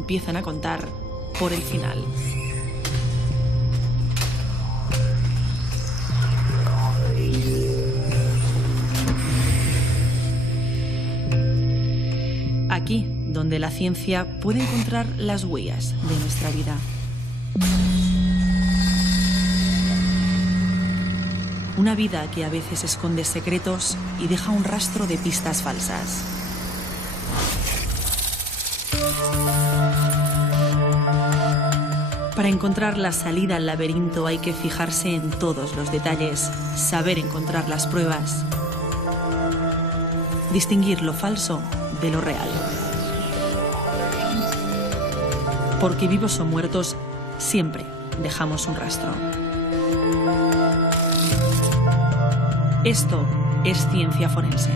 empiezan a contar por el final. Aquí, donde la ciencia puede encontrar las huellas de nuestra vida. Una vida que a veces esconde secretos y deja un rastro de pistas falsas. Para encontrar la salida al laberinto hay que fijarse en todos los detalles, saber encontrar las pruebas, distinguir lo falso de lo real. Porque vivos o muertos, siempre dejamos un rastro. Esto es ciencia forense.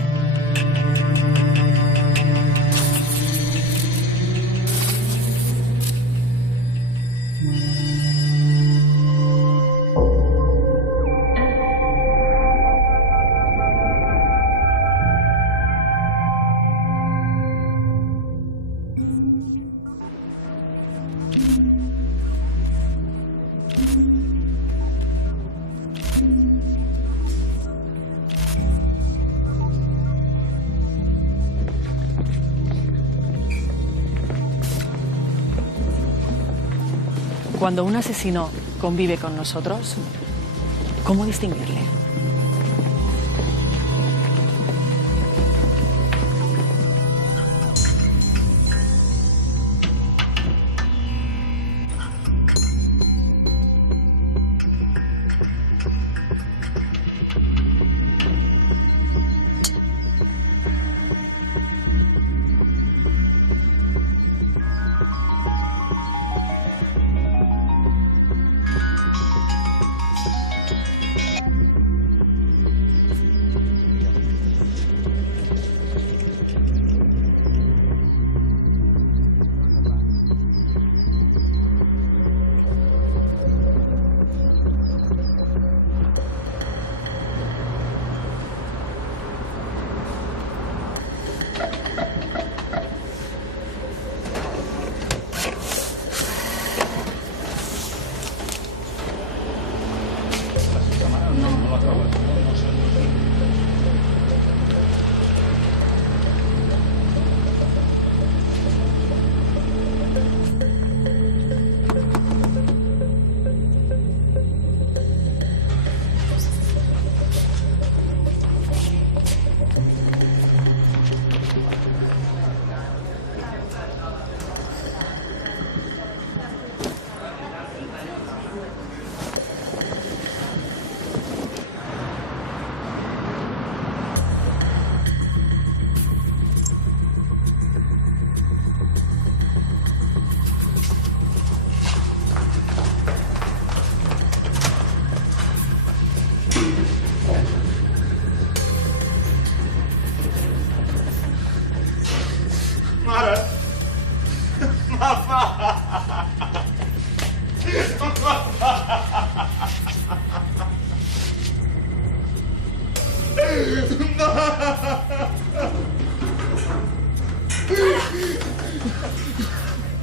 Cuando un asesino convive con nosotros, ¿cómo distinguirle?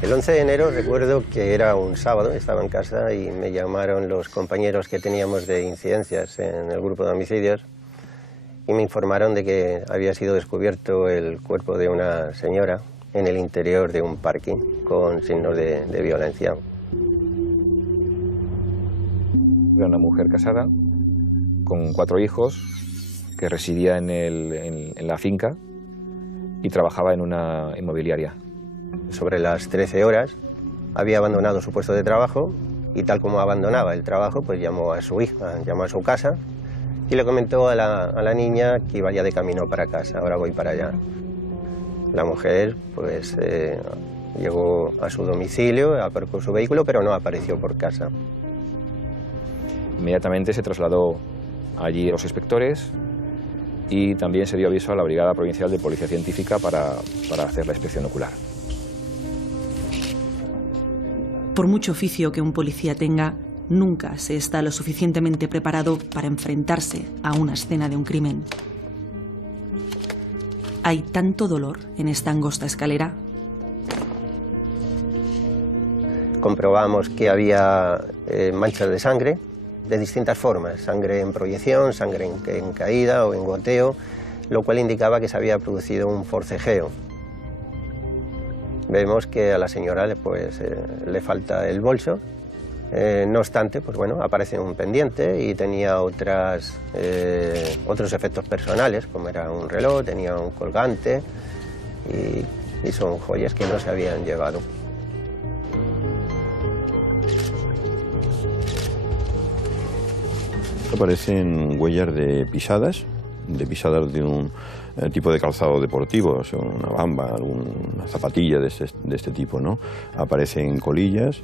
El 11 de enero recuerdo que era un sábado, estaba en casa y me llamaron los compañeros que teníamos de incidencias en el grupo de homicidios y me informaron de que había sido descubierto el cuerpo de una señora en el interior de un parking con signos de violencia. Era una mujer casada con 4 hijos que residía en la finca y trabajaba en una inmobiliaria. Sobre las 13 horas había abandonado su puesto de trabajo y tal como abandonaba el trabajo, pues llamó a su hija, llamó a su casa y le comentó a la niña que iba ya de camino para casa, ahora voy para allá. La mujer pues llegó a su domicilio, aparcó su vehículo, pero no apareció por casa. Inmediatamente se trasladó allí a los inspectores y también se dio aviso a la Brigada Provincial de Policía Científica para hacer la inspección ocular. Por mucho oficio que un policía tenga, nunca se está lo suficientemente preparado para enfrentarse a una escena de un crimen. Hay tanto dolor en esta angosta escalera. comprobamos que había manchas de sangre de distintas formas, sangre en proyección, sangre en caída o en goteo, lo cual indicaba que se había producido un forcejeo. Vemos que a la señora pues, le falta el bolso, no obstante, pues bueno, aparece un pendiente y tenía otros efectos personales, como era un reloj, tenía un colgante y son joyas que no se habían llevado. Aparecen huellas de pisadas de un tipo de calzado deportivo, o sea, una bamba, alguna zapatilla de este tipo, ¿no? Aparecen colillas.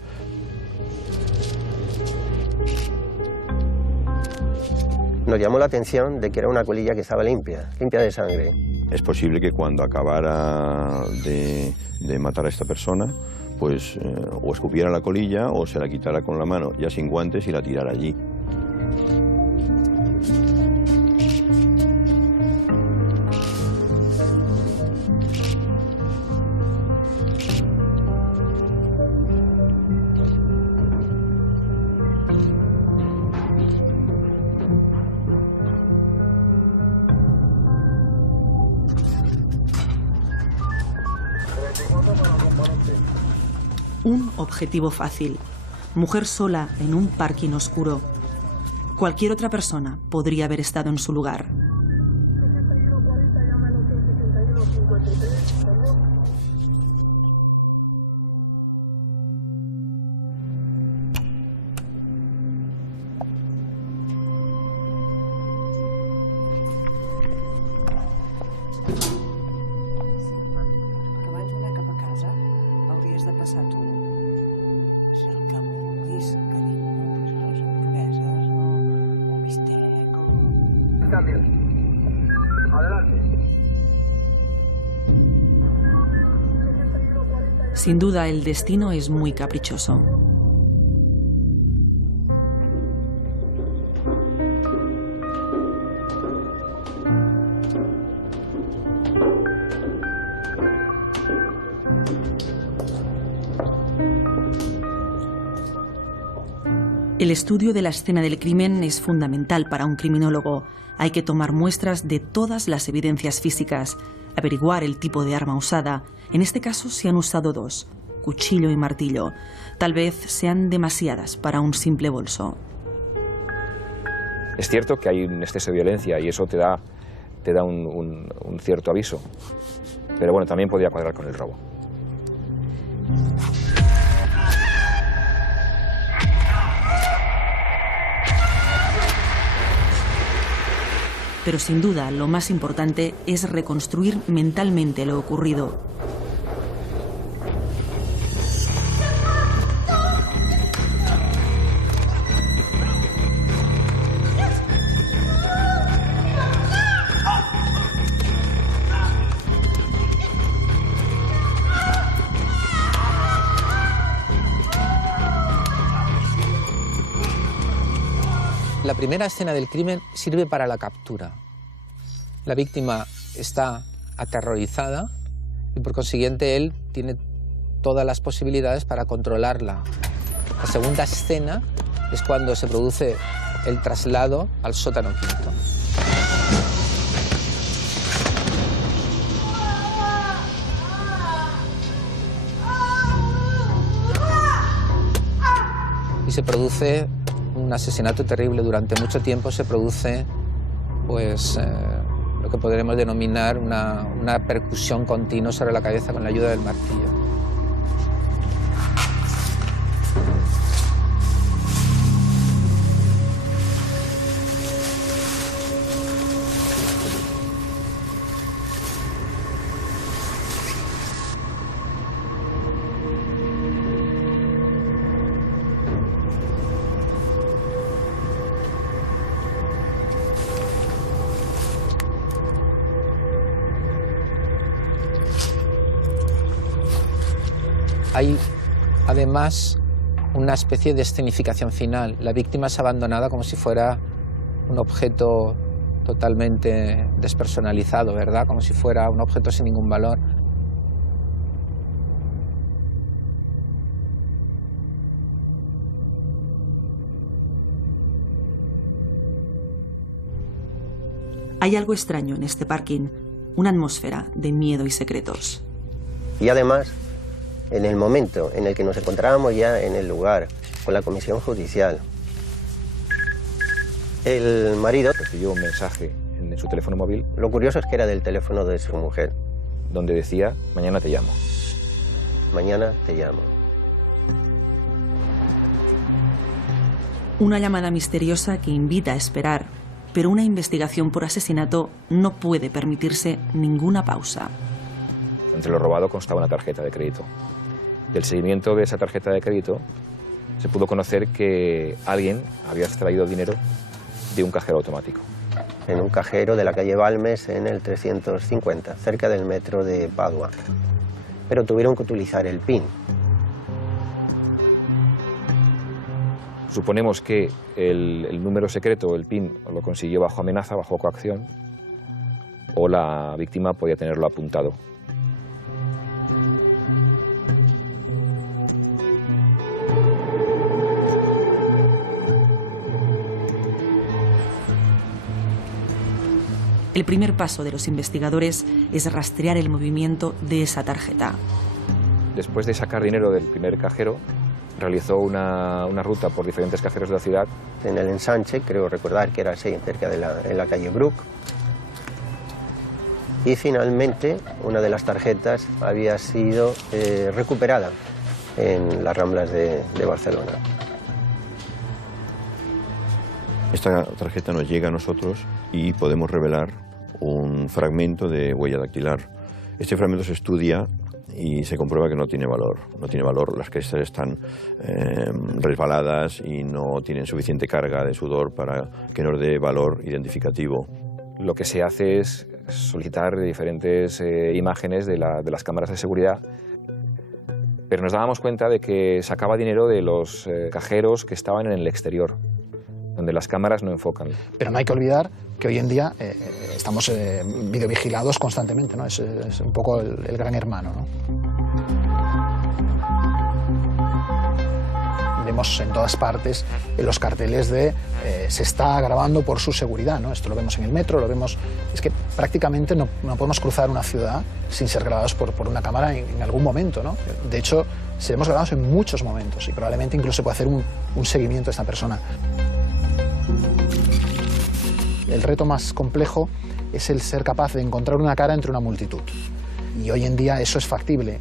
Nos llamó la atención de que era una colilla que estaba limpia de sangre. Es posible que cuando acabara de matar a esta persona, pues o escupiera la colilla o se la quitara con la mano, ya sin guantes, y la tirara allí. Un objetivo fácil. Mujer sola en un parking oscuro. Cualquier otra persona podría haber estado en su lugar. Sin duda, el destino es muy caprichoso. El estudio de la escena del crimen es fundamental para un criminólogo. Hay que tomar muestras de todas las evidencias físicas, averiguar el tipo de arma usada. En este caso se han usado dos, cuchillo y martillo. Tal vez sean demasiadas para un simple bolso. Es cierto que hay un exceso de violencia y eso te da un cierto aviso. Pero bueno, también podría cuadrar con el robo. Pero sin duda lo más importante es reconstruir mentalmente lo ocurrido. La primera escena del crimen sirve para la captura. La víctima está aterrorizada y por consiguiente él tiene todas las posibilidades para controlarla. La segunda escena es cuando se produce el traslado al sótano quinto. Y se produce un asesinato terrible. Durante mucho tiempo se produce pues, lo que podremos denominar una percusión continua sobre la cabeza con la ayuda del martillo. Hay además una especie de escenificación final. La víctima es abandonada como si fuera un objeto totalmente despersonalizado, ¿verdad? Como si fuera un objeto sin ningún valor. Hay algo extraño en este parking, una atmósfera de miedo y secretos. Y además, en el momento en el que nos encontrábamos ya en el lugar, con la comisión judicial, el marido recibió un mensaje en su teléfono móvil. Lo curioso es que era del teléfono de su mujer. Donde decía, mañana te llamo. Mañana te llamo. Una llamada misteriosa que invita a esperar, pero una investigación por asesinato no puede permitirse ninguna pausa. Entre lo robado constaba una tarjeta de crédito. Del seguimiento de esa tarjeta de crédito se pudo conocer que alguien había extraído dinero de un cajero automático. En un cajero de la calle Balmes, en el 350, cerca del metro de Padua. Pero tuvieron que utilizar el PIN. Suponemos que el número secreto, el PIN, lo consiguió bajo amenaza, bajo coacción, o la víctima podía tenerlo apuntado. El primer paso de los investigadores es rastrear el movimiento de esa tarjeta. Después de sacar dinero del primer cajero, realizó una ruta por diferentes cajeros de la ciudad. En el ensanche, creo recordar que era así, cerca de la calle Bruc. Y finalmente, una de las tarjetas había sido recuperada en las Ramblas de Barcelona. Esta tarjeta nos llega a nosotros y podemos revelar un fragmento de huella dactilar. Este fragmento se estudia y se comprueba que no tiene valor. No tiene valor, las crestas están resbaladas y no tienen suficiente carga de sudor para que nos dé valor identificativo. Lo que se hace es solicitar diferentes imágenes de las cámaras de seguridad, pero nos dábamos cuenta de que sacaba dinero de los cajeros que estaban en el exterior, donde las cámaras no enfocan. Pero no hay que olvidar que hoy en día estamos videovigilados constantemente, ¿no? Es un poco el gran hermano, ¿no? Vemos en todas partes los carteles de se está grabando por su seguridad, ¿no? Esto lo vemos en el metro, lo vemos... Es que prácticamente no podemos cruzar una ciudad sin ser grabados por una cámara en algún momento, ¿no? De hecho, seremos grabados en muchos momentos y probablemente incluso se puede hacer un seguimiento a esta persona. El reto más complejo es el ser capaz de encontrar una cara entre una multitud. Y hoy en día eso es factible.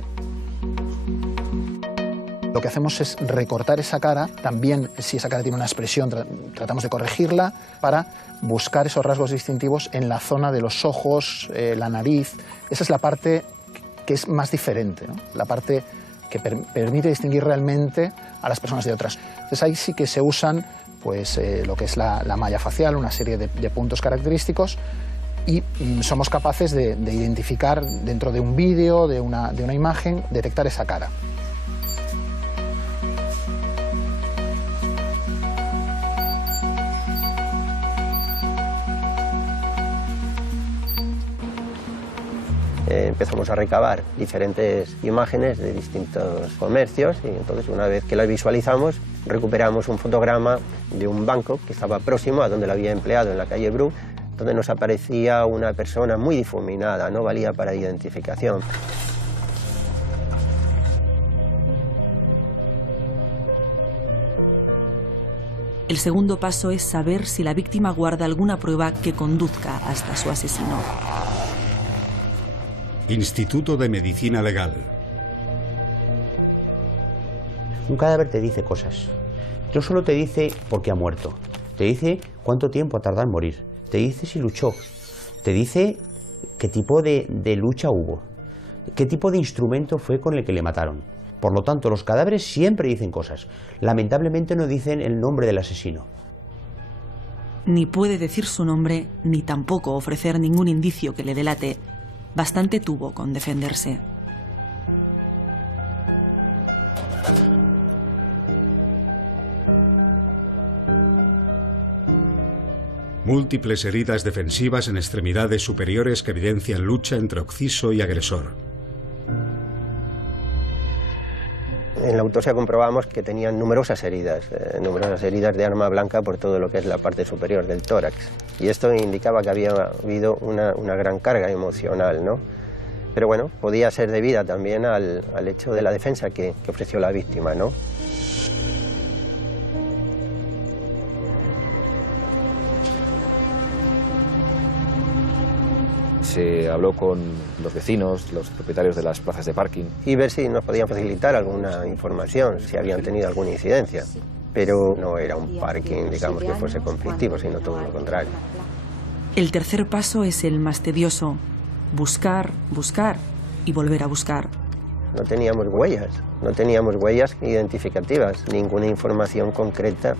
Lo que hacemos es recortar esa cara, también si esa cara tiene una expresión tratamos de corregirla para buscar esos rasgos distintivos en la zona de los ojos, la nariz. Esa es la parte que es más diferente, ¿no? La parte que permite distinguir realmente a las personas de otras. Entonces ahí sí que se usan pues, lo que es la malla facial, una serie de puntos característicos, y somos capaces de identificar dentro de un vídeo, de una imagen, detectar esa cara. Empezamos a recabar diferentes imágenes de distintos comercios y entonces una vez que las visualizamos recuperamos un fotograma de un banco que estaba próximo a donde lo había empleado en la calle Bruc, donde nos aparecía una persona muy difuminada, no valía para identificación. El segundo paso es saber si la víctima guarda alguna prueba que conduzca hasta su asesino. Instituto de Medicina Legal. Un cadáver te dice cosas. No solo te dice por qué ha muerto, te dice cuánto tiempo ha tardado en morir, te dice si luchó, te dice qué tipo de lucha hubo, qué tipo de instrumento fue con el que le mataron. Por lo tanto, los cadáveres siempre dicen cosas. Lamentablemente no dicen el nombre del asesino. Ni puede decir su nombre, ni tampoco ofrecer ningún indicio que le delate. Bastante tuvo con defenderse. Múltiples heridas defensivas en extremidades superiores que evidencian lucha entre occiso y agresor. En la autopsia comprobamos que tenían numerosas heridas de arma blanca por todo lo que es la parte superior del tórax. Y esto indicaba que había habido una gran carga emocional, ¿no? Pero bueno, podía ser debida también al hecho de la defensa que ofreció la víctima, ¿no? Se habló con los vecinos, los propietarios de las plazas de parking. Y ver si nos podían facilitar alguna información, si habían tenido alguna incidencia. Pero no era un parking, digamos, que fuese conflictivo, sino todo lo contrario. El tercer paso es el más tedioso: buscar, buscar y volver a buscar. No teníamos huellas identificativas, ninguna información concreta.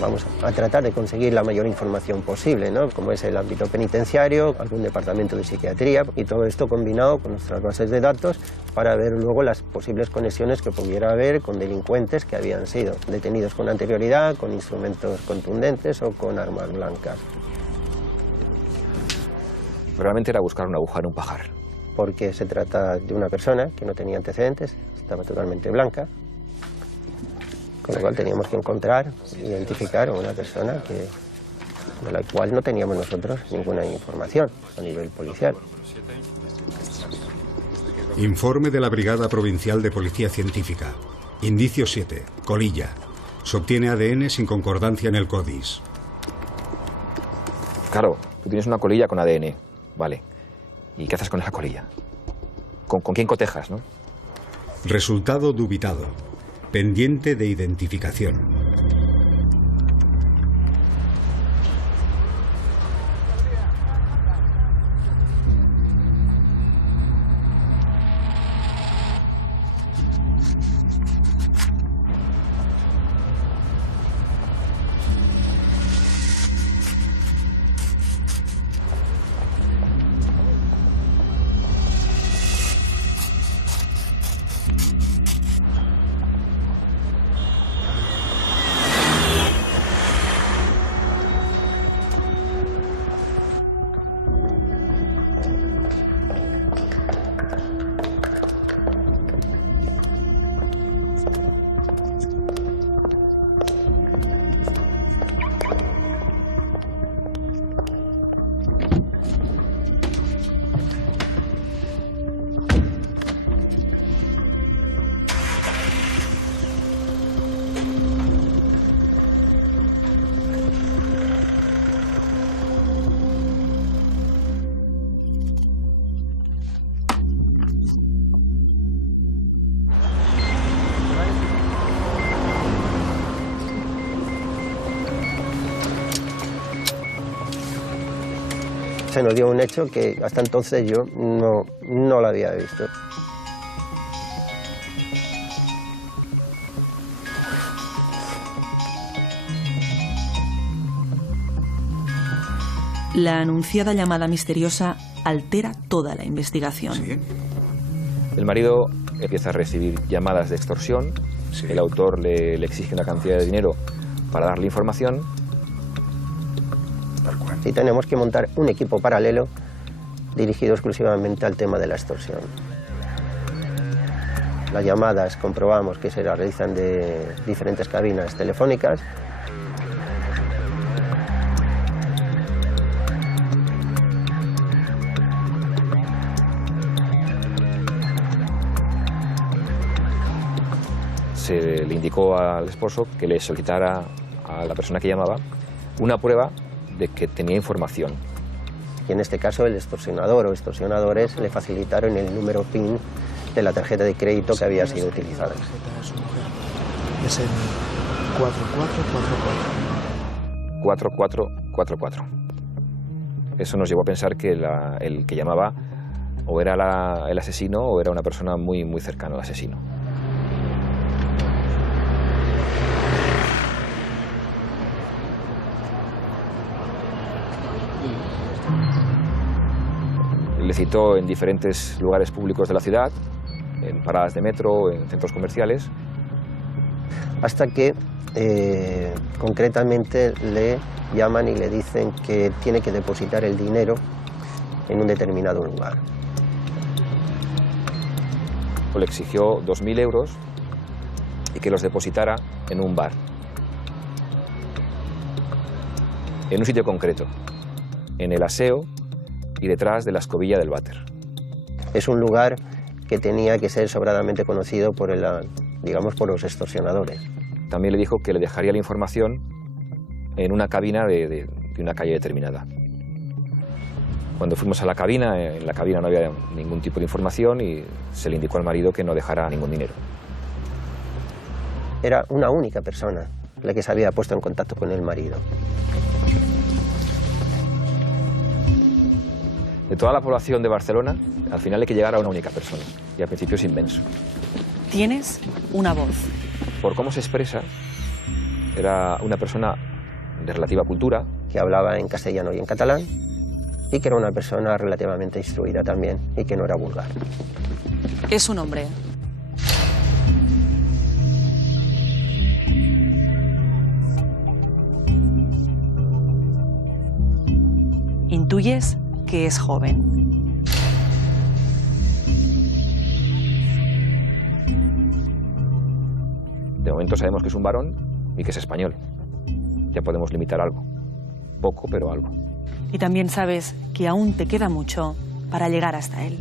Vamos a tratar de conseguir la mayor información posible, ¿no? Como es el ámbito penitenciario, algún departamento de psiquiatría, y todo esto combinado con nuestras bases de datos para ver luego las posibles conexiones que pudiera haber con delincuentes que habían sido detenidos con anterioridad, con instrumentos contundentes o con armas blancas. Realmente era buscar una aguja en un pajar. Porque se trata de una persona que no tenía antecedentes, estaba totalmente blanca, con lo cual teníamos que encontrar, identificar a una persona de la cual no teníamos nosotros ninguna información a nivel policial. Informe de la Brigada Provincial de Policía Científica. Indicio 7. Colilla. Se obtiene ADN sin concordancia en el CODIS. Claro, tú tienes una colilla con ADN, vale. ¿Y qué haces con esa colilla? ¿Con quién cotejas, no? Resultado dubitado. Pendiente de identificación. Se nos dio un hecho que hasta entonces yo no lo había visto. La anunciada llamada misteriosa altera toda la investigación. ¿Sí? El marido empieza a recibir llamadas de extorsión. Sí. El autor le exige una cantidad de dinero para darle información. Y tenemos que montar un equipo paralelo dirigido exclusivamente al tema de la extorsión. Las llamadas comprobamos que se las realizan de diferentes cabinas telefónicas. Se le indicó al esposo que le solicitara a la persona que llamaba una prueba de que tenía información. Y en este caso el extorsionador o extorsionadores le facilitaron el número PIN de la tarjeta de crédito que había sido utilizada. Es el 4444. 4444. Eso nos llevó a pensar que el que llamaba o era el asesino o era una persona muy, muy cercana al asesino. Le citó en diferentes lugares públicos de la ciudad, en paradas de metro, en centros comerciales. Hasta que concretamente le llaman y le dicen que tiene que depositar el dinero en un determinado lugar. Le exigió 2.000 euros y que los depositara en un bar, en un sitio concreto, en el aseo y detrás de la escobilla del váter. Es un lugar que tenía que ser sobradamente conocido por digamos, por los extorsionadores. También le dijo que le dejaría la información en una cabina de una calle determinada. Cuando fuimos a la cabina, en la cabina no había ningún tipo de información y se le indicó al marido que no dejara ningún dinero. Era una única persona la que se había puesto en contacto con el marido. De toda la población de Barcelona, al final hay que llegar a una única persona, y al principio es inmenso. Tienes una voz. Por cómo se expresa, era una persona de relativa cultura. Que hablaba en castellano y en catalán, y que era una persona relativamente instruida también, y que no era vulgar. Es un hombre. Intuyes que es joven. De momento sabemos que es un varón y que es español. Ya podemos limitar algo. Poco, pero algo. Y también sabes que aún te queda mucho para llegar hasta él.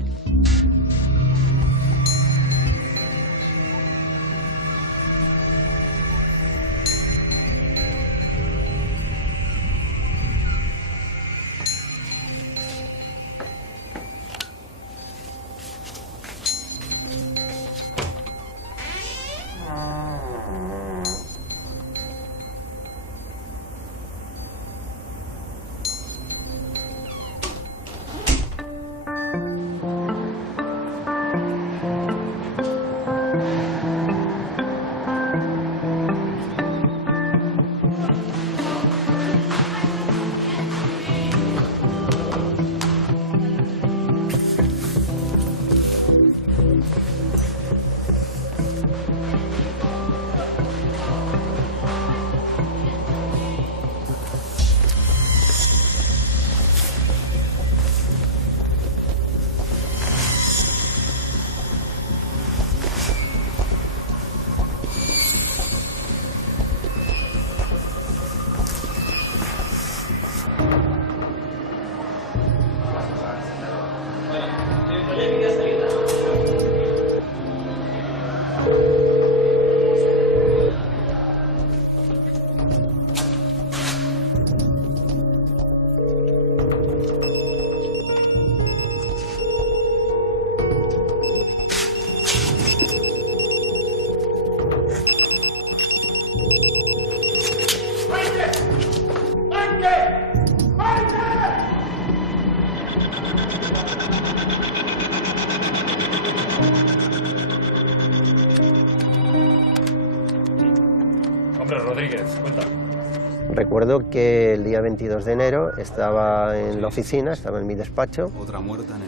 Recuerdo que el día 22 de enero estaba en la oficina, estaba en mi despacho,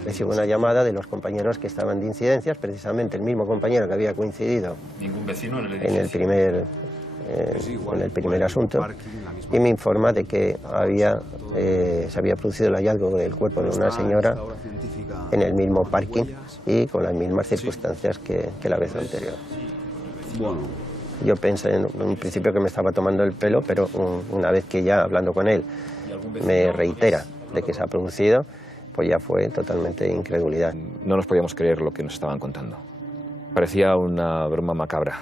recibo una llamada de los compañeros que estaban de incidencias, precisamente el mismo compañero que había coincidido en el primer asunto, y me informa de que se había producido el hallazgo del cuerpo de una señora en el mismo parking y con las mismas circunstancias que la vez anterior. Yo pensé en un principio que me estaba tomando el pelo, pero una vez que ya hablando con él me reitera de que se ha producido, pues ya fue totalmente incredulidad. No nos podíamos creer lo que nos estaban contando. Parecía una broma macabra.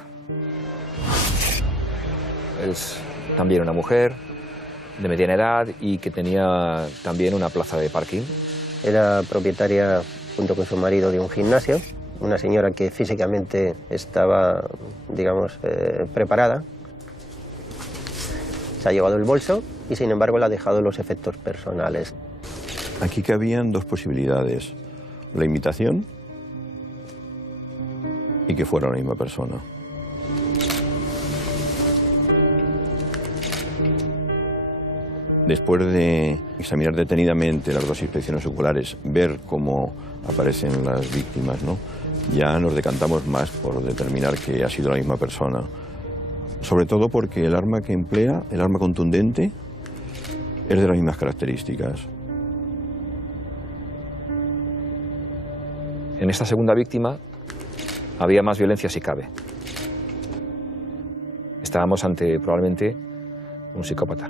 Es también una mujer de mediana edad y que tenía también una plaza de parking. Era propietaria, junto con su marido, de un gimnasio. Una señora que físicamente estaba, digamos, preparada. Se ha llevado el bolso y, sin embargo, le ha dejado los efectos personales. Aquí cabían dos posibilidades: la imitación y que fuera la misma persona. Después de examinar detenidamente las dos inspecciones oculares, ver cómo aparecen las víctimas, ¿no?, ya nos decantamos más por determinar que ha sido la misma persona. Sobre todo porque el arma que emplea, el arma contundente, es de las mismas características. En esta segunda víctima había más violencia si cabe. Estábamos ante probablemente un psicópata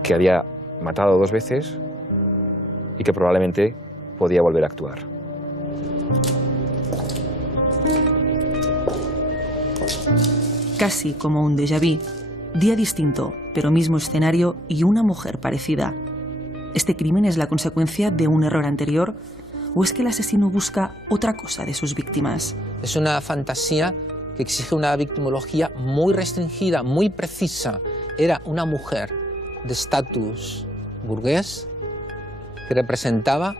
que había matado 2 veces y que probablemente podía volver a actuar. Casi como un déjà vu, día distinto, pero mismo escenario y una mujer parecida. ¿Este crimen es la consecuencia de un error anterior o es que el asesino busca otra cosa de sus víctimas? Es una fantasía que exige una victimología muy restringida, muy precisa. Era una mujer de estatus burgués que representaba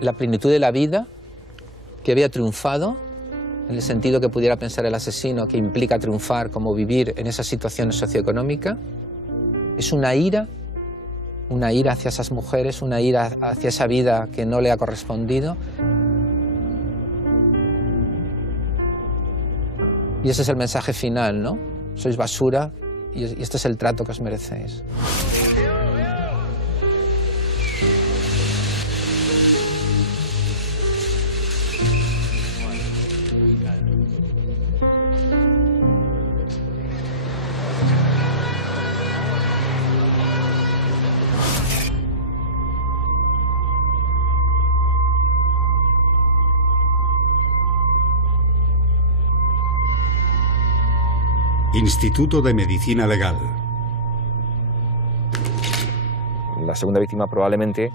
la plenitud de la vida, que había triunfado, en el sentido que pudiera pensar el asesino, que implica triunfar como vivir en esa situación socioeconómica. Es una ira hacia esas mujeres, una ira hacia esa vida que no le ha correspondido. Y ese es el mensaje final, ¿no? Sois basura y este es el trato que os merecéis. Instituto de Medicina Legal. La segunda víctima probablemente,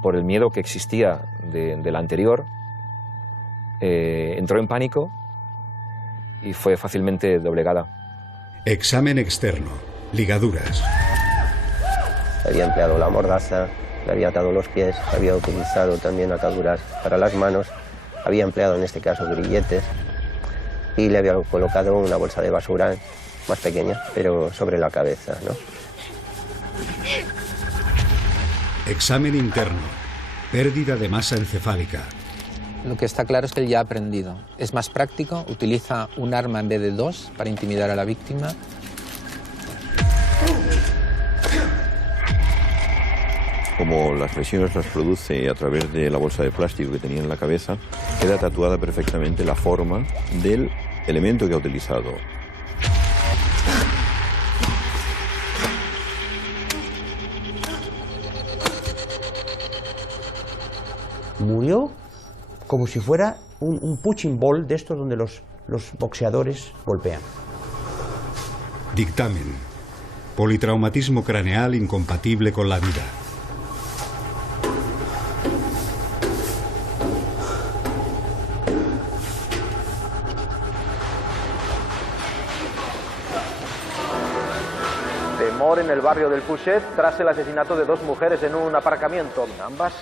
por el miedo que existía de la anterior, entró en pánico y fue fácilmente doblegada. Examen externo. Ligaduras. Había empleado la mordaza, le había atado los pies, había utilizado también ataduras para las manos, había empleado en este caso grilletes y le había colocado una bolsa de basura más pequeña, pero sobre la cabeza, ¿no? Examen interno. Pérdida de masa encefálica. Lo que está claro es que él ya ha aprendido. Es más práctico, utiliza un arma en vez de 2 para intimidar a la víctima. Como las lesiones las produce a través de la bolsa de plástico que tenía en la cabeza, queda tatuada perfectamente la forma del elemento que ha utilizado. Murió como si fuera un punching ball de estos donde los boxeadores golpean. Dictamen. Politraumatismo craneal incompatible con la vida. Temor en el barrio del Puget tras el asesinato de 2 mujeres en un aparcamiento. Ambas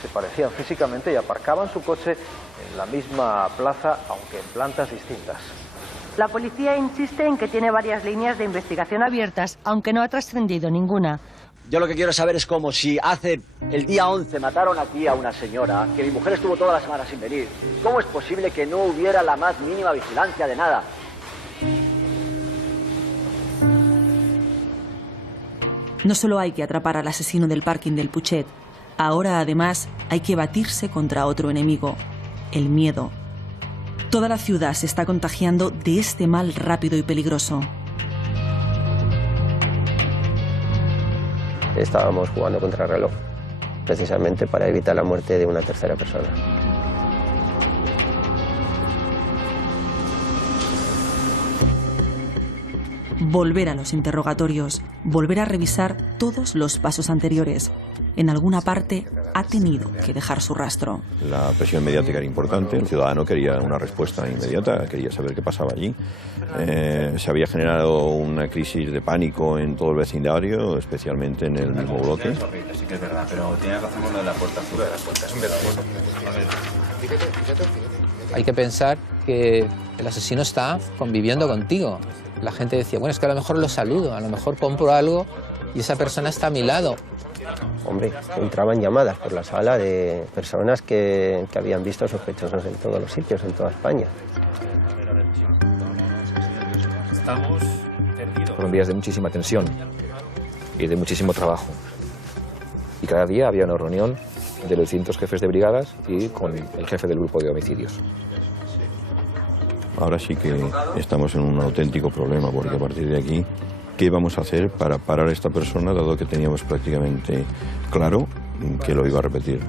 se parecían físicamente y aparcaban su coche en la misma plaza, aunque en plantas distintas. La policía insiste en que tiene varias líneas de investigación abiertas, aunque no ha trascendido ninguna. Yo lo que quiero saber es cómo, si hace el día 11 mataron aquí a una señora, que mi mujer estuvo toda la semana sin venir, ¿cómo es posible que no hubiera la más mínima vigilancia de nada? No solo hay que atrapar al asesino del parking del Puget, ahora además hay que batirse contra otro enemigo, el miedo. Toda la ciudad se está contagiando de este mal rápido y peligroso. Estábamos jugando contra el reloj, precisamente para evitar la muerte de una tercera persona. Volver a los interrogatorios, volver a revisar todos los pasos anteriores. En alguna parte ha tenido que dejar su rastro. La presión mediática era importante, el ciudadano quería una respuesta inmediata, quería saber qué pasaba allí. Se había generado una crisis de pánico en todo el vecindario, especialmente en el mismo bloque. Sí que es verdad, pero tienes razón con lo de la puerta azul de las puertas. Hay que pensar que el asesino está conviviendo contigo. La gente decía, bueno, es que a lo mejor lo saludo, a lo mejor compro algo y esa persona está a mi lado. Hombre, entraban llamadas por la sala de personas que habían visto sospechosos en todos los sitios, en toda España. Fueron días de muchísima tensión y de muchísimo trabajo. Y cada día había una reunión de los distintos jefes de brigadas y con el jefe del grupo de homicidios. ahora sí que estamos en un auténtico problema, porque a partir de aquí, ¿qué vamos a hacer para parar a esta persona, dado que teníamos prácticamente claro que lo iba a repetir?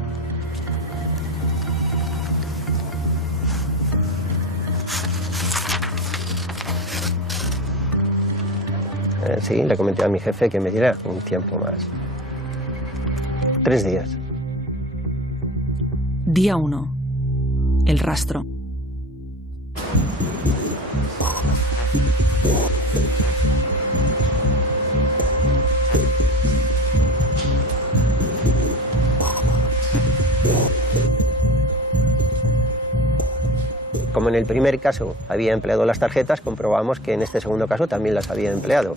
Sí, le comenté a mi jefe que me diera un tiempo más. 3 días. Día 1. El rastro. Como en el primer caso había empleado las tarjetas, comprobamos que en este segundo caso también las había empleado.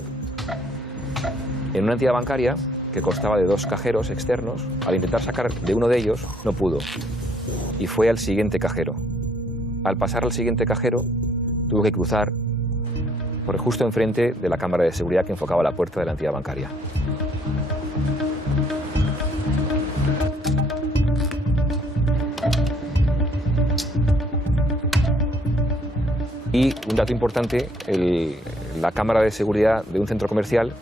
En una entidad bancaria que constaba de 2 cajeros externos, al intentar sacar de uno de ellos, no pudo. Y fue al siguiente cajero. Al pasar al siguiente cajero, tuvo que cruzar por justo enfrente de la cámara de seguridad que enfocaba la puerta de la entidad bancaria. Y un dato importante, la cámara de seguridad de un centro comercial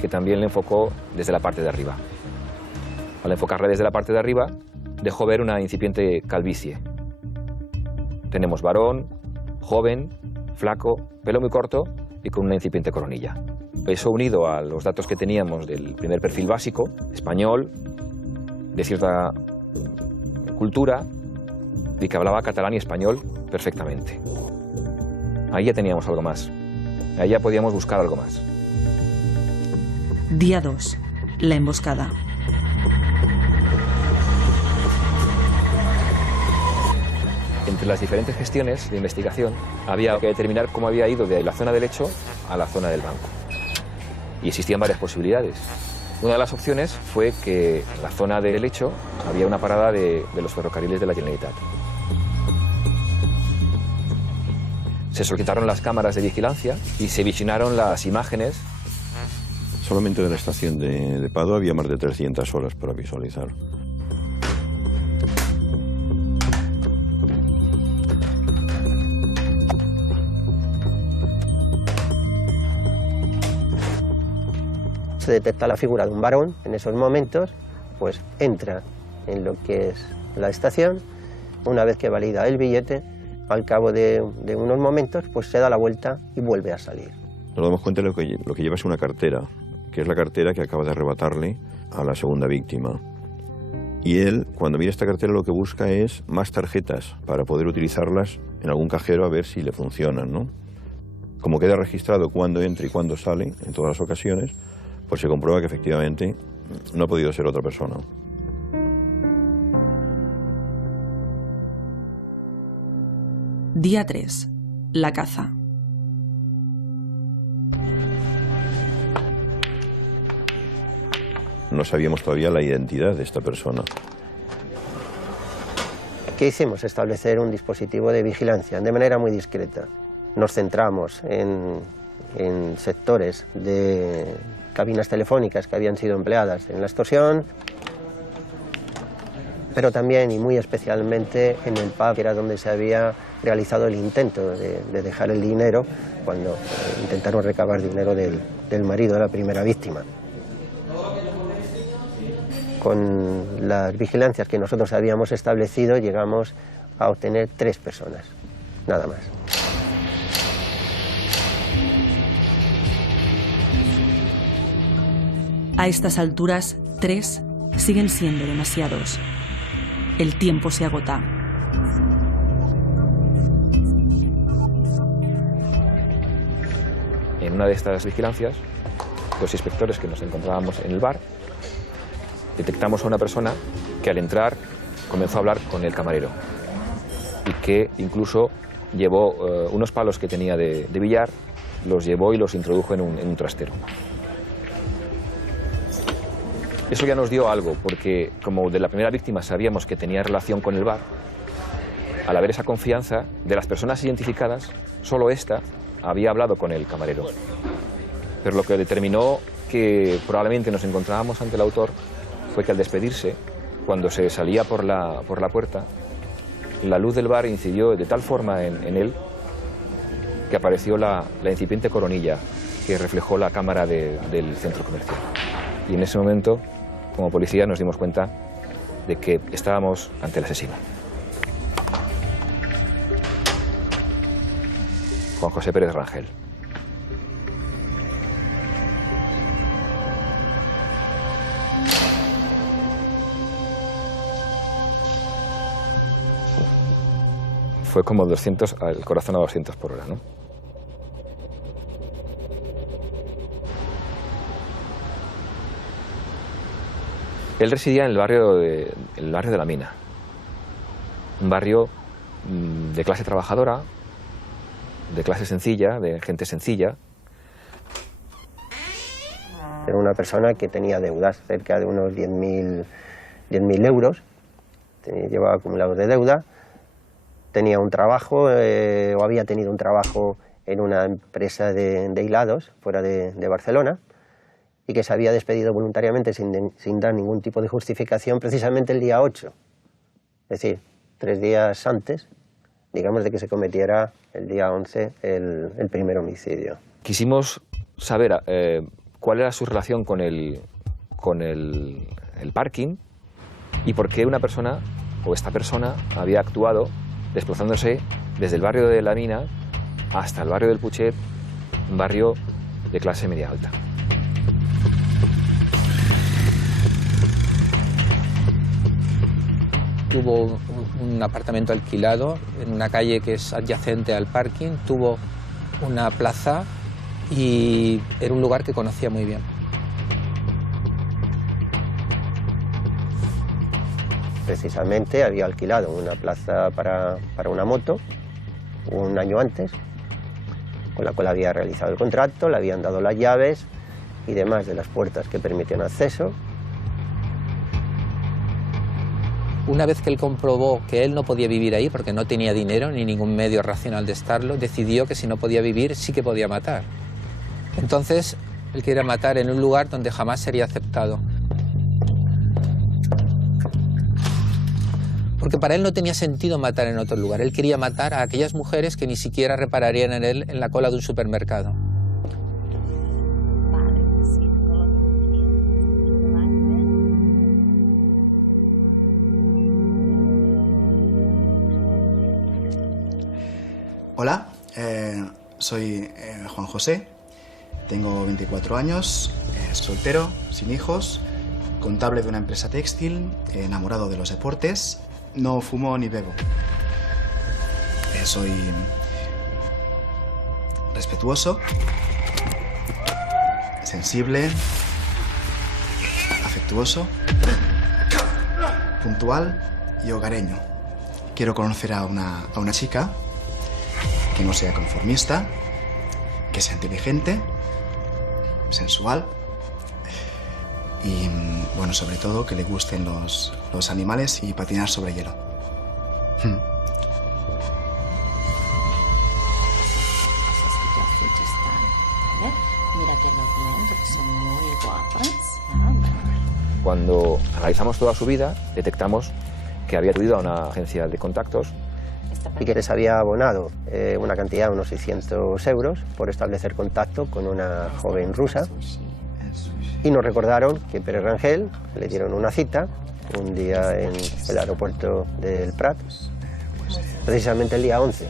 que también le enfocó desde la parte de arriba. Al enfocarla desde la parte de arriba, dejó ver una incipiente calvicie. Tenemos varón, joven, flaco, pelo muy corto y con una incipiente coronilla. Eso unido a los datos que teníamos del primer perfil básico, español, de cierta cultura, y que hablaba catalán y español perfectamente. Ahí ya teníamos algo más. Ahí ya podíamos buscar algo más. Día 2. La emboscada. Entre las diferentes gestiones de investigación había que determinar cómo había ido de la zona del hecho a la zona del banco. Y existían varias posibilidades. Una de las opciones fue que en la zona del hecho había una parada de los ferrocarriles de la Generalitat. Se solicitaron las cámaras de vigilancia y se visionaron las imágenes. Solamente de la estación de Pado había más de 300 horas para visualizar. Se detecta la figura de un varón en esos momentos, pues entra en lo que es la estación. Una vez que valida el billete, al cabo de unos momentos, pues se da la vuelta y vuelve a salir. Nos damos cuenta de lo que lleva es una cartera, que es la cartera que acaba de arrebatarle a la segunda víctima. Y él, cuando mira esta cartera, lo que busca es más tarjetas para poder utilizarlas en algún cajero a ver si le funcionan, ¿no? Como queda registrado cuándo entra y cuándo sale, en todas las ocasiones, pues se comprueba que efectivamente no ha podido ser otra persona. Día 3. La caza. No sabíamos todavía la identidad de esta persona. ¿Qué hicimos? Establecer un dispositivo de vigilancia de manera muy discreta. Nos centramos en sectores de cabinas telefónicas que habían sido empleadas en la extorsión, pero también y muy especialmente en el pub, que era donde se había realizado el intento de dejar el dinero cuando intentaron recabar dinero del marido de la primera víctima. Con las vigilancias que nosotros habíamos establecido llegamos a obtener 3 personas, nada más. A estas alturas, 3 siguen siendo demasiados. El tiempo se agota. En una de estas vigilancias, los inspectores que nos encontrábamos en el bar, detectamos a una persona que al entrar comenzó a hablar con el camarero y que incluso llevó unos palos que tenía de billar, los llevó y los introdujo en un trastero. Eso ya nos dio algo, porque como de la primera víctima sabíamos que tenía relación con el bar, al haber esa confianza de las personas identificadas, solo esta había hablado con el camarero. Pero lo que determinó que probablemente nos encontrábamos ante el autor fue que al despedirse, cuando se salía por la puerta, la luz del bar incidió de tal forma en él que apareció la incipiente coronilla que reflejó la cámara del centro comercial. Y en ese momento, como policía, nos dimos cuenta de que estábamos ante el asesino. Juan José Pérez Rangel. Fue como 200, el corazón a 200 por hora, ¿no? Él residía en el barrio de La Mina, un barrio de clase trabajadora, de clase sencilla, de gente sencilla. Era una persona que tenía deudas, cerca de unos 10.000 euros, llevaba acumulados de deuda, tenía un trabajo, o había tenido un trabajo en una empresa de hilados fuera de Barcelona, y que se había despedido voluntariamente sin dar ningún tipo de justificación precisamente el día 8, es decir, 3 días antes, digamos, de que se cometiera el día 11 el primer homicidio. Quisimos saber cuál era su relación con el parking y por qué una persona, o esta persona, había actuado desplazándose desde el barrio de La Mina hasta el barrio del Putxet, un barrio de clase media alta. Tuvo un apartamento alquilado en una calle que es adyacente al parking, tuvo una plaza y era un lugar que conocía muy bien. Precisamente había alquilado una plaza para una moto un año antes, con la cual había realizado el contrato, le habían dado las llaves y demás de las puertas que permitían acceso. Una vez que él comprobó que él no podía vivir ahí porque no tenía dinero ni ningún medio racional de estarlo, decidió que si no podía vivir sí que podía matar. Entonces, él quería matar en un lugar donde jamás sería aceptado. Porque para él no tenía sentido matar en otro lugar. Él quería matar a aquellas mujeres que ni siquiera repararían en él en la cola de un supermercado. Hola, soy Juan José, tengo 24 años, soltero, sin hijos, contable de una empresa textil, enamorado de los deportes, no fumo ni bebo. Soy respetuoso, sensible, afectuoso, puntual y hogareño. Quiero conocer a una chica que no sea conformista, que sea inteligente, sensual y, bueno, sobre todo que le gusten los animales y patinar sobre hielo. Cuando analizamos toda su vida, detectamos que había acudido a una agencia de contactos y que les había abonado una cantidad, unos 600 euros, por establecer contacto con una joven rusa. Y nos recordaron que Pérez Rangel le dieron una cita un día en el aeropuerto del Prat, precisamente el día 11.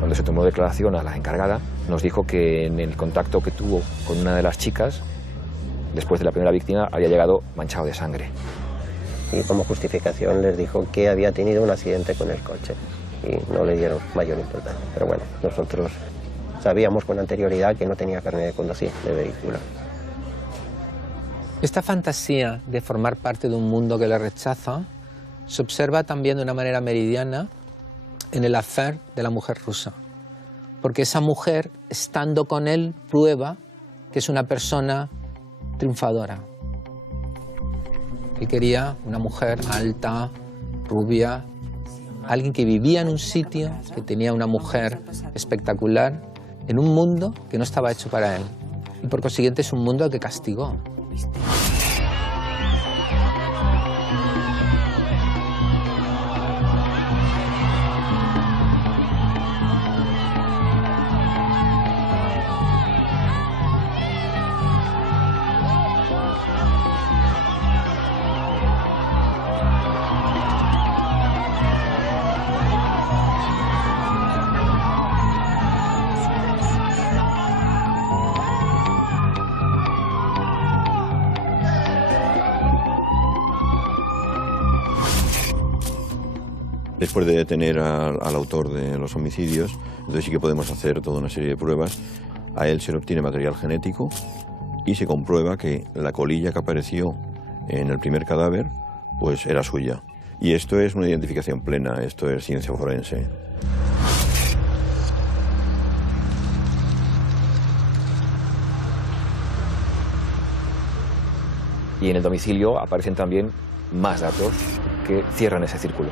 Cuando se tomó declaración a la encargada, nos dijo que en el contacto que tuvo con una de las chicas, después de la primera víctima, había llegado manchado de sangre. Y como justificación les dijo que había tenido un accidente con el coche y no le dieron mayor importancia. Pero bueno, nosotros sabíamos con anterioridad que no tenía carnet de conducir de vehículo. Esta fantasía de formar parte de un mundo que le rechaza se observa también de una manera meridiana en el affair de la mujer rusa. Porque esa mujer, estando con él, prueba que es una persona triunfadora. Él quería una mujer alta, rubia, alguien que vivía en un sitio, que tenía una mujer espectacular, en un mundo que no estaba hecho para él. Y por consiguiente es un mundo al que castigó. Después de detener al autor de los homicidios, entonces sí que podemos hacer toda una serie de pruebas. A él se le obtiene material genético y se comprueba que la colilla que apareció en el primer cadáver pues era suya. Y esto es una identificación plena, esto es ciencia forense. Y en el domicilio aparecen también más datos que cierran ese círculo.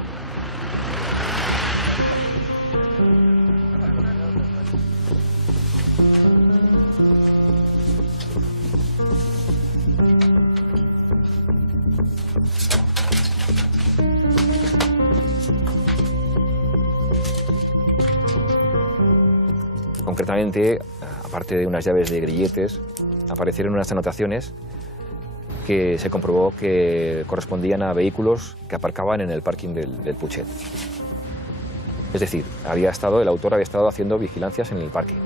Concretamente, aparte de unas llaves de grilletes, aparecieron unas anotaciones que se comprobó que correspondían a vehículos que aparcaban en el parking del Putxet. Es decir, el autor había estado haciendo vigilancias en el parking.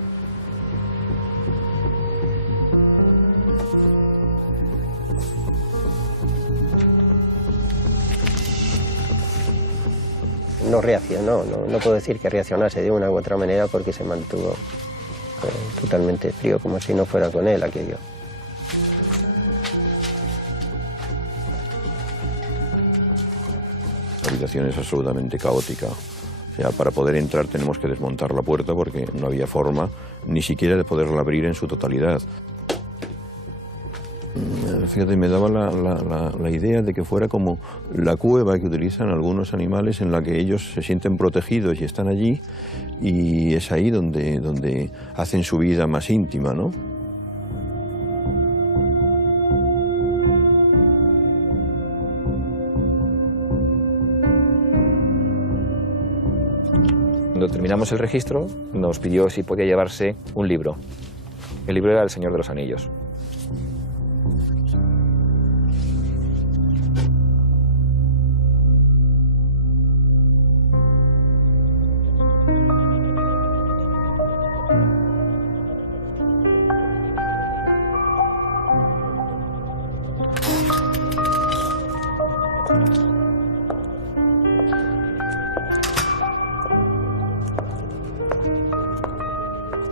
No reaccionó, no puedo decir que reaccionase de una u otra manera porque se mantuvo totalmente frío, como si no fuera con él aquello. La habitación es absolutamente caótica. O sea, para poder entrar tenemos que desmontar la puerta porque no había forma ni siquiera de poderla abrir en su totalidad. Fíjate, me daba la idea de que fuera como la cueva que utilizan algunos animales en la que ellos se sienten protegidos y están allí, y es ahí donde hacen su vida más íntima, ¿no? Cuando terminamos el registro, nos pidió si podía llevarse un libro. El libro era El Señor de los Anillos.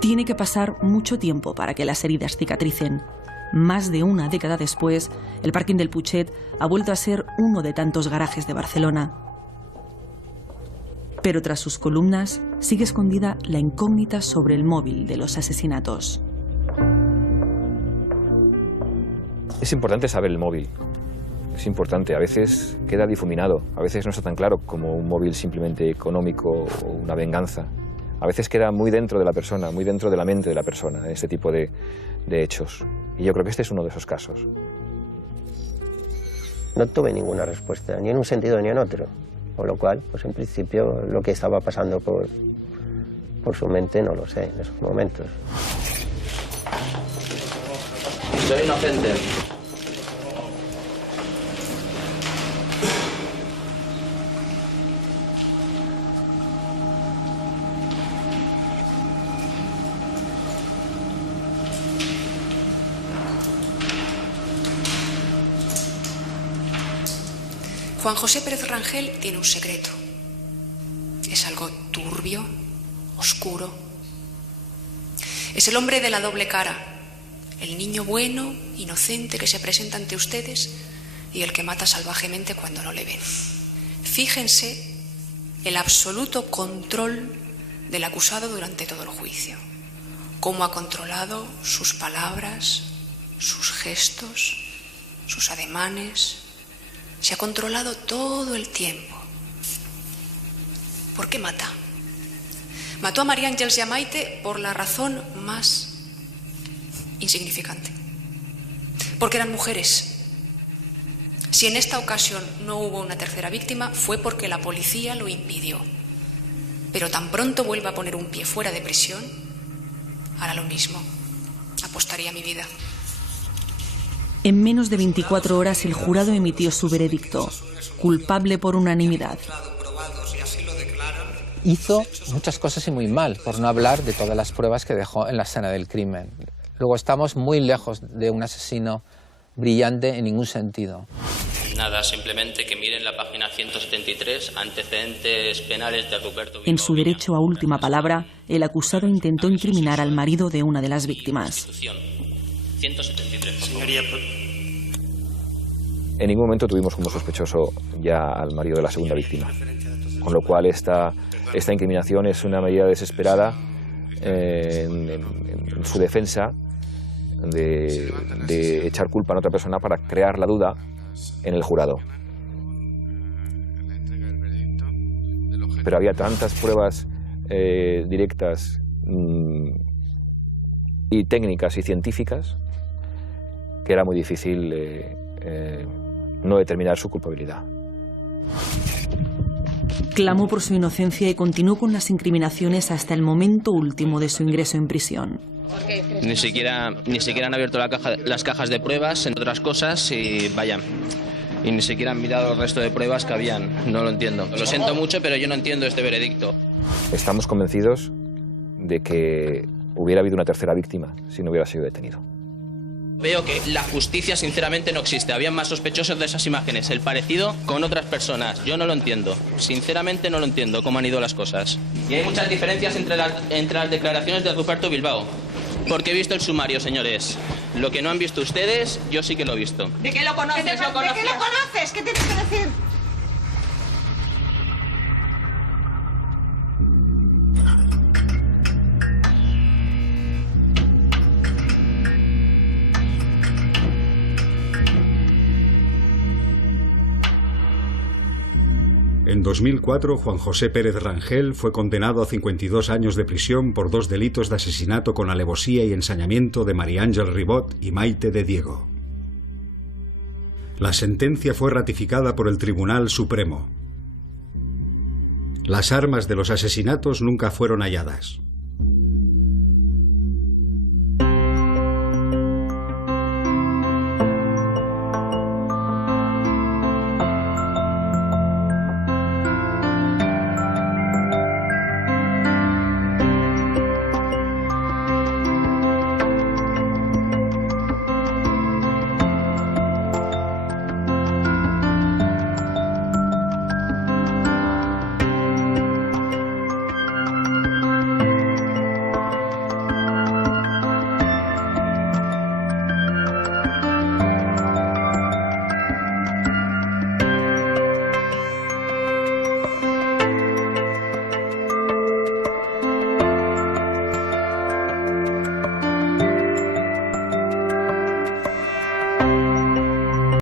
Tiene que pasar mucho tiempo para que las heridas cicatricen. Más de una década después, el parking del Putxet ha vuelto a ser uno de tantos garajes de Barcelona. Pero tras sus columnas sigue escondida la incógnita sobre el móvil de los asesinatos. Es importante saber el móvil. Es importante, a veces queda difuminado, a veces no está tan claro como un móvil simplemente económico o una venganza. A veces queda muy dentro de la persona, muy dentro de la mente de la persona, este tipo de hechos. Y yo creo que este es uno de esos casos. No tuve ninguna respuesta, ni en un sentido ni en otro. Con lo cual, pues en principio, lo que estaba pasando por su mente no lo sé en esos momentos. Soy inocente. Juan José Pérez Rangel tiene un secreto. Es algo turbio, oscuro. Es el hombre de la doble cara, el niño bueno, inocente que se presenta ante ustedes y el que mata salvajemente cuando no le ven. Fíjense el absoluto control del acusado durante todo el juicio. Cómo ha controlado sus palabras, sus gestos, sus ademanes. Se ha controlado todo el tiempo. ¿Por qué mata? Mató a María Ángeles y a Maite por la razón más insignificante. Porque eran mujeres. Si en esta ocasión no hubo una tercera víctima, fue porque la policía lo impidió. Pero tan pronto vuelva a poner un pie fuera de prisión, hará lo mismo. Apostaría mi vida. En menos de 24 horas el jurado emitió su veredicto. Culpable por unanimidad. Hizo muchas cosas y muy mal, por no hablar de todas las pruebas que dejó en la escena del crimen. Luego estamos muy lejos de un asesino brillante en ningún sentido. Nada, simplemente que miren la página 173, antecedentes penales de Ruperto Bilbao. En su derecho a última palabra, el acusado intentó incriminar al marido de una de las víctimas. 173, Señoría, En ningún momento tuvimos como sospechoso ya al marido de la segunda víctima, con lo cual esta incriminación es una medida desesperada en su defensa de echar culpa a otra persona para crear la duda en el jurado. Pero había tantas pruebas directas y técnicas y científicas que era muy difícil no determinar su culpabilidad. Clamó por su inocencia y continuó con las incriminaciones hasta el momento último de su ingreso en prisión. Ni siquiera han abierto las cajas de pruebas, entre otras cosas, y vaya, y ni siquiera han mirado el resto de pruebas que habían. No lo entiendo. Lo siento mucho, pero yo no entiendo este veredicto. Estamos convencidos de que hubiera habido una tercera víctima si no hubiera sido detenido. Veo que la justicia sinceramente no existe. Habían más sospechosos de esas imágenes. El parecido con otras personas. Yo no lo entiendo. Sinceramente no lo entiendo cómo han ido las cosas. Y hay muchas diferencias entre las declaraciones de Ruperto Bilbao. Porque he visto el sumario, señores. Lo que no han visto ustedes, yo sí que lo he visto. ¿De qué lo conoces? ¿De qué lo conoces? ¿Qué tienes que decir? En 2004, Juan José Pérez Rangel fue condenado a 52 años de prisión por 2 delitos de asesinato con alevosía y ensañamiento de María Ángel Ribot y Maite de Diego. La sentencia fue ratificada por el Tribunal Supremo. Las armas de los asesinatos nunca fueron halladas.